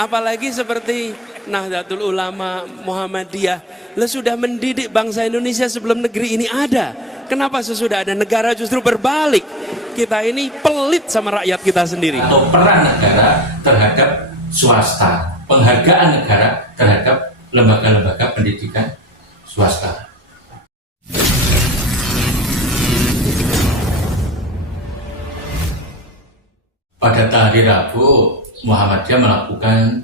apalagi seperti Nahdlatul Ulama, Muhammadiyah, sudah mendidik bangsa Indonesia sebelum negeri ini ada. Kenapa sesudah ada negara justru berbalik? Kita ini pelit sama rakyat kita sendiri. Atau peran negara terhadap swasta, penghargaan negara terhadap lembaga-lembaga pendidikan swasta. Pada hari Rabu, Muhammadiyah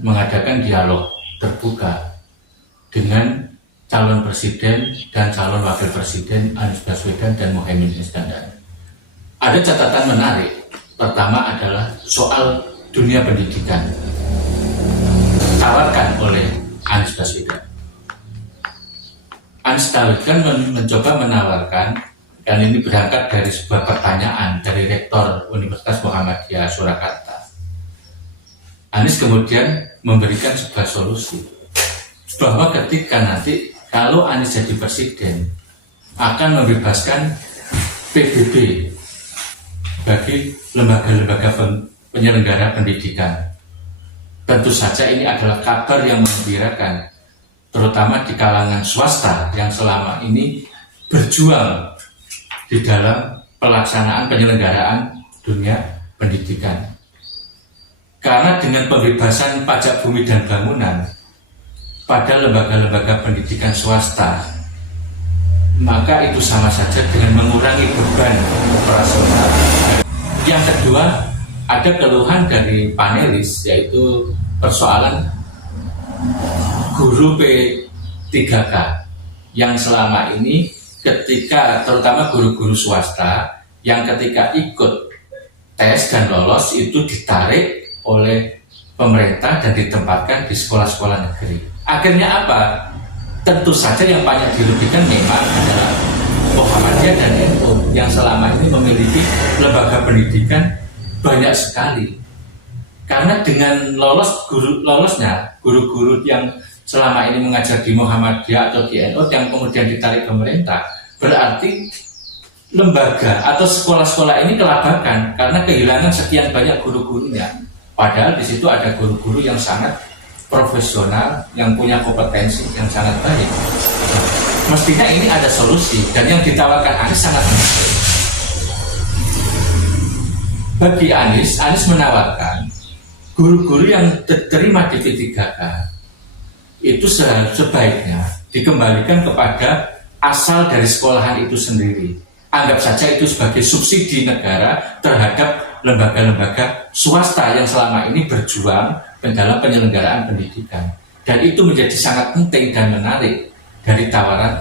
mengadakan dialog terbuka dengan calon presiden dan calon wakil presiden Anies Baswedan dan Muhaimin Iskandar. Ada catatan menarik. Pertama adalah soal dunia pendidikan, ditawarkan oleh Anies Baswedan. Anies Baswedan mencoba menawarkan, dan ini berangkat dari sebuah pertanyaan dari Rektor Universitas Muhammadiyah Surakarta. Anies kemudian memberikan sebuah solusi, bahwa ketika nanti kalau Anies jadi presiden, akan membebaskan PBB bagi lembaga-lembaga penyelenggara pendidikan. Tentu saja ini adalah kabar yang menggembirakan, terutama di kalangan swasta yang selama ini berjuang di dalam pelaksanaan penyelenggaraan dunia pendidikan. Karena dengan pembebasan pajak bumi dan bangunan pada lembaga-lembaga pendidikan swasta, maka itu sama saja dengan mengurangi beban operasional. Yang kedua, ada keluhan dari panelis, yaitu persoalan guru P3K yang selama ini ketika, terutama guru-guru swasta, yang ketika ikut tes dan lolos itu ditarik oleh pemerintah dan ditempatkan di sekolah-sekolah negeri. Akhirnya apa? Tentu saja yang banyak dirugikan memang adalah Muhammadiyah dan NU yang selama ini memiliki lembaga pendidikan banyak sekali. Karena dengan lolosnya guru-guru yang selama ini mengajar di Muhammadiyah atau di NU yang kemudian ditarik pemerintah, berarti lembaga atau sekolah-sekolah ini kelabakan karena kehilangan sekian banyak guru-gurunya. Padahal di situ ada guru-guru yang sangat profesional, yang punya kompetensi yang sangat baik. Mestinya ini ada solusi, dan yang ditawarkan Anies sangat menarik. Bagi Anies menawarkan guru-guru yang diterima di P3K itu sebaiknya dikembalikan kepada asal dari sekolahan itu sendiri. Anggap saja itu sebagai subsidi negara terhadap lembaga-lembaga swasta yang selama ini berjuang dalam penyelenggaraan pendidikan. Dan itu menjadi sangat penting dan menarik dari tawaran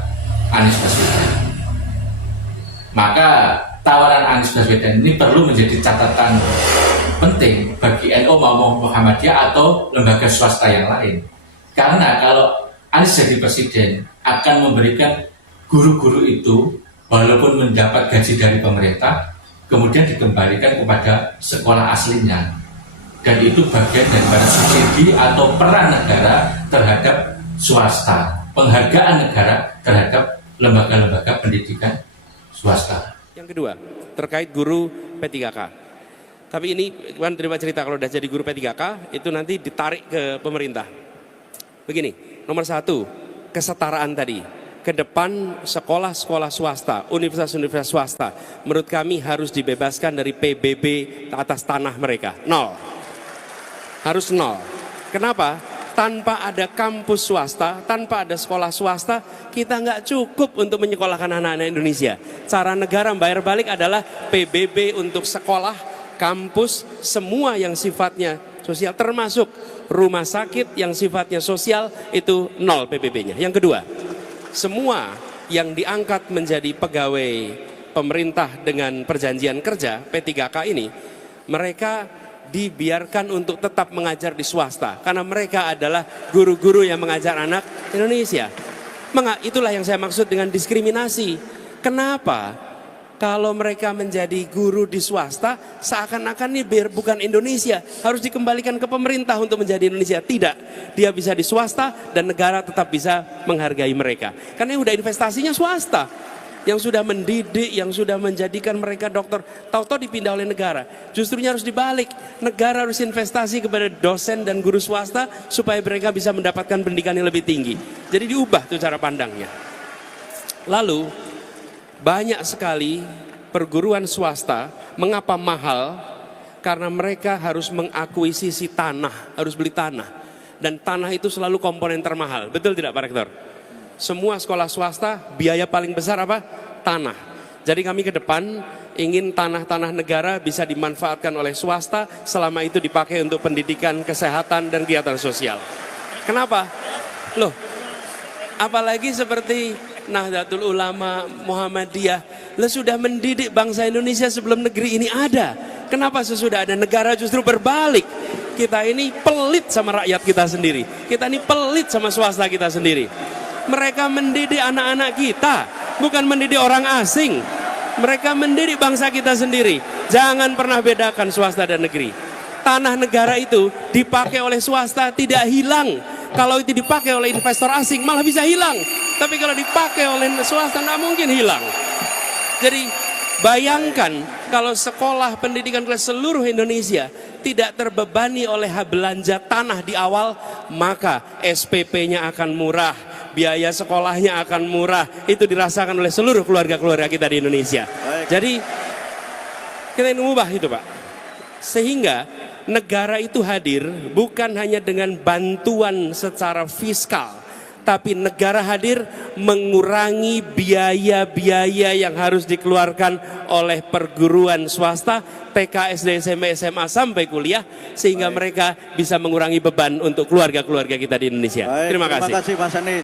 Anies Baswedan. Maka tawaran Anies Baswedan ini perlu menjadi catatan penting bagi NU maupun Muhammadiyah atau lembaga swasta yang lain. Karena kalau Anies jadi presiden akan memberikan guru-guru itu walaupun mendapat gaji dari pemerintah, kemudian dikembalikan kepada sekolah aslinya. Dan itu bagian daripada subsidi atau peran negara terhadap swasta, penghargaan negara terhadap lembaga-lembaga pendidikan swasta. Yang kedua, terkait guru P3K. Tapi ini kan terima cerita kalau udah jadi guru P3K itu nanti ditarik ke pemerintah. Begini, nomor satu, kesetaraan tadi. Ke depan sekolah-sekolah swasta, universitas-universitas swasta, menurut kami harus dibebaskan dari PBB atas tanah mereka. Nol. Harus nol. Kenapa? Tanpa ada kampus swasta, tanpa ada sekolah swasta, kita nggak cukup untuk menyekolahkan anak-anak Indonesia. Cara negara membayar balik adalah PBB untuk sekolah, kampus, semua yang sifatnya sosial, termasuk rumah sakit yang sifatnya sosial, itu nol PBB-nya. Yang kedua, semua yang diangkat menjadi pegawai pemerintah dengan perjanjian kerja P3K ini, mereka dibiarkan untuk tetap mengajar di swasta karena mereka adalah guru-guru yang mengajar anak Indonesia. Itulah yang saya maksud dengan diskriminasi. Kenapa? Kalau mereka menjadi guru di swasta, seakan-akan ini bukan Indonesia, harus dikembalikan ke pemerintah untuk menjadi Indonesia. Tidak, dia bisa di swasta dan negara tetap bisa menghargai mereka. Karena yang udah investasinya swasta. yang sudah mendidik, yang sudah menjadikan mereka dokter, tahu-tahu dipindah oleh negara. Justrunya harus dibalik, negara harus investasi kepada dosen dan guru swasta supaya mereka bisa mendapatkan pendidikan yang lebih tinggi. Jadi diubah tuh cara pandangnya. Lalu banyak sekali perguruan swasta, mengapa mahal? Karena mereka harus mengakuisisi tanah, harus beli tanah. Dan tanah itu selalu komponen termahal, betul tidak Pak Rektor? Semua sekolah swasta biaya paling besar apa? Tanah. Jadi kami ke depan ingin tanah-tanah negara bisa dimanfaatkan oleh swasta selama itu dipakai untuk pendidikan, kesehatan, dan kegiatan sosial. Kenapa? Loh, apalagi seperti Nahdlatul Ulama, Muhammadiyah, sudah mendidik bangsa Indonesia sebelum negeri ini ada. Kenapa sesudah ada negara justru berbalik? Kita ini pelit sama rakyat kita sendiri. Kita ini pelit sama swasta kita sendiri. Mereka mendidik anak-anak kita, bukan mendidik orang asing. Mereka mendidik bangsa kita sendiri. Jangan pernah bedakan swasta dan negeri. Tanah negara itu dipakai oleh swasta tidak hilang. Kalau itu dipakai oleh investor asing malah bisa hilang. Tapi kalau dipakai oleh swasta nggak mungkin hilang. Jadi bayangkan kalau sekolah pendidikan ke seluruh Indonesia tidak terbebani oleh belanja tanah di awal, maka SPP-nya akan murah, biaya sekolahnya akan murah. Itu dirasakan oleh seluruh keluarga-keluarga kita di Indonesia. Baik. Jadi kita ingin mengubah itu Pak. Sehingga negara itu hadir bukan hanya dengan bantuan secara fiskal, tapi negara hadir mengurangi biaya-biaya yang harus dikeluarkan oleh perguruan swasta, TK, SD, SMP, SMA sampai kuliah, sehingga mereka bisa mengurangi beban untuk keluarga-keluarga kita di Indonesia. Terima kasih. Terima kasih Pak Sani.